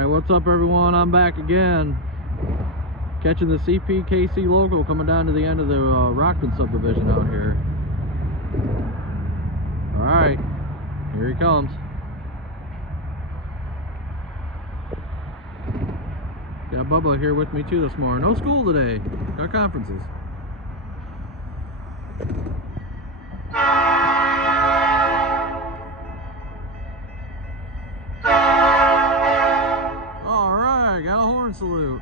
Alright, what's up everyone? I'm back again. Catching the CPKC local coming down to the end of the Rockman subdivision out here. Alright, here he comes. Got Bubba here with me too this morning. No school today. Got conferences. Alright, got a horn salute.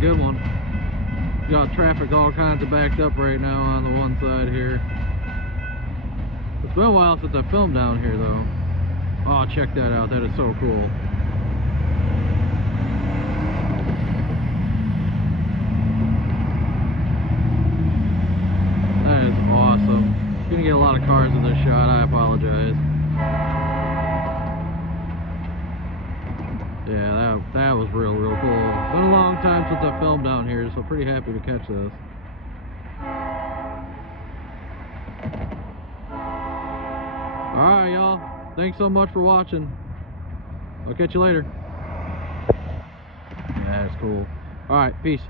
Good one. Got traffic all kinds of backed up right now on the one side here. It's been a while since I filmed down here though. Oh, check that out. That is so cool. That is awesome. Gonna get a lot of cars in this shot. I apologize. Yeah, that was real cool. Been a long time since I filmed down here, so pretty happy to catch this. Alright, y'all. Thanks so much for watching. I'll catch you later. Yeah, that's cool. Alright, peace.